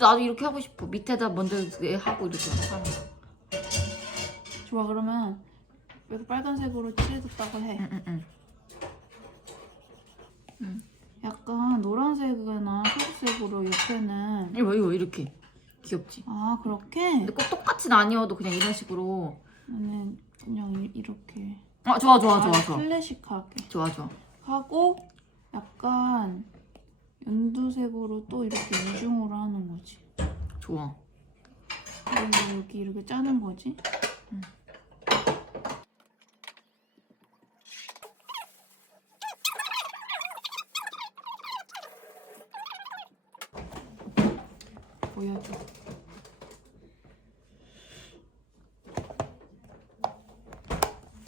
나도 이렇게 하고 싶어. 밑에다 먼저 하고 이렇게 하는 거. 좋아 그러면 여기 빨간색으로 칠해뒀다고 해. 응, 응, 응. 약간 노란색이나 초록색으로 옆에는 이거 이거 이렇게 귀엽지. 아 그렇게? 근데 꼭 똑같이는 아니어도 그냥 이런 식으로. 나는 그냥 이- 이렇게 아 좋아 좋아 좋아 아, 좋아. 클래식하게 좋아 좋아. 하고 약간 연두색으로 또 이렇게 이중으로 하는 거지. 좋아. 그리고 여기 이렇게 짜는 거지. 보여줘.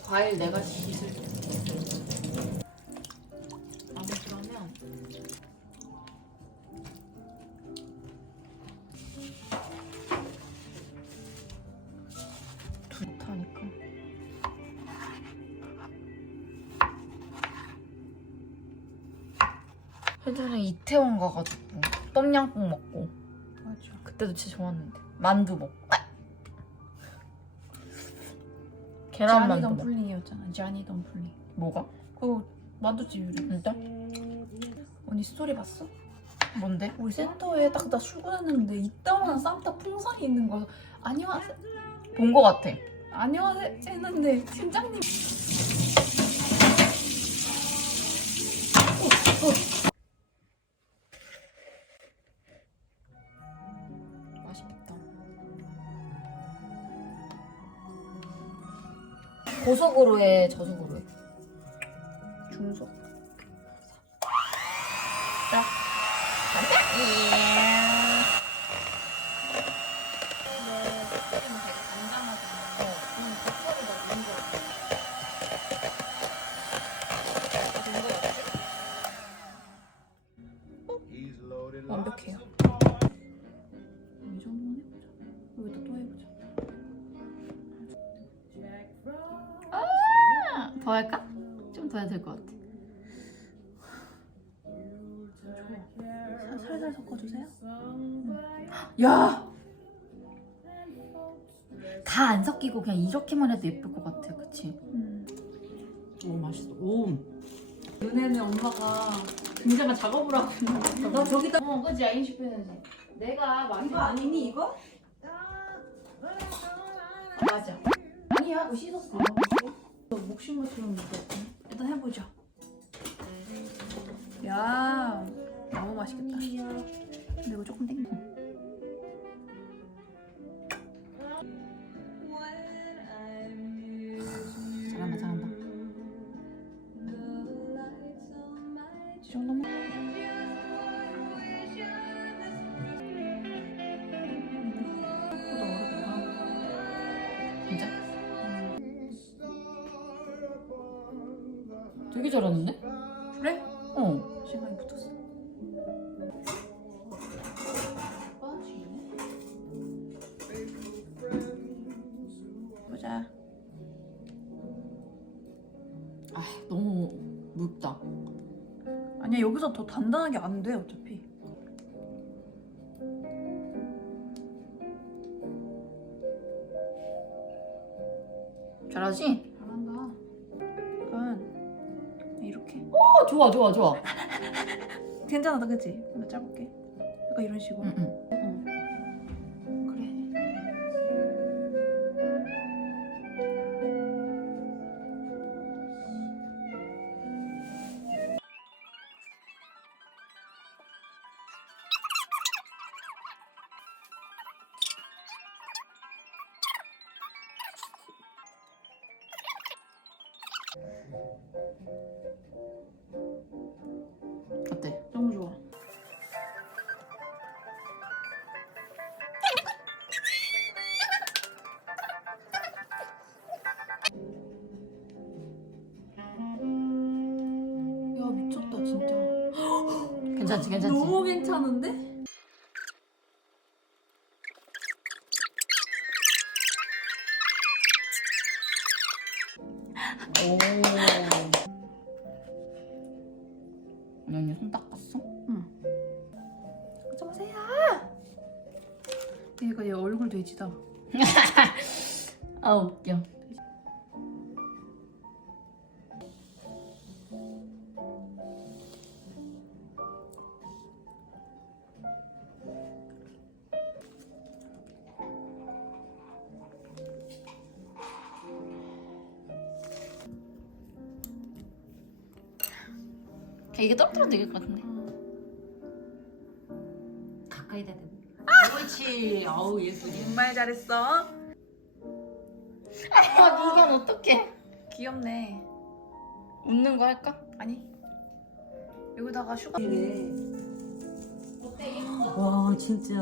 과일 내가 씻을. 아 예전에 이태원 가가지고 똠양꿍 먹고 맞아. 그때도 진짜 좋았는데 만두 먹고 아! 계란 자니 만두 먹고 덤플링이었잖아. 자니 덤플링. 뭐가? 그거 만두집 이름. 진짜? 언니 스토리 봤어? 뭔데? 우리 센터에 딱 나 출근했는데 이따만한 산타 풍선이 있는 거야. 안녕하세요. 본 거 같아 안녕하세요 했는데 팀장님 맛있 고속으로 해, 저속으로 해. 중속 더 할까? 좀 더 해야 될 것 같아. 살- 살살 섞어주세요. 야! 다 안 섞이고 그냥 이렇게만 해도 예쁠 것 같아, 그치? 음. 오, 맛있어. 오. 은혜는 엄마가 굉장한 작업을 하고 있는 거나 저기다. 어, 그지 아인슈 해야지. 내가 많이 이거 아니니 이거? 맞아. 아니야, 그거 씻었어. 목심모처럼 느꼈다. 일단 해보자. 야, 너무 맛있겠다. 근데 이거 조금 땡겨. 잘한다, 잘한다. 이 정도면. 되게 잘하는데? 그래? 어. 시간이 붙었어. 보자. 아, 너무 묽다. 아니야 여기서 더 단단하게 안 돼 어차피. 잘하지? 좋아, 좋아, 좋아. 괜찮아, 그치? 나 짜볼게. 약간 이런 식으로. 응, 응. 응. 그래. 괜찮지, 괜찮지? 너무 괜찮은데? 오. 언니 손 닦았어? 응. 어서 오세요. 돼지다. 아 웃겨. 이게 떨어뜨려도 될것 같은데. 가까이 대고. 그렇지. 아우 예술이. 정말 잘했어. 아 이건 어떡해? 귀엽네. 웃는 거 할까? 아니. 여기다가 슈가. 와 진짜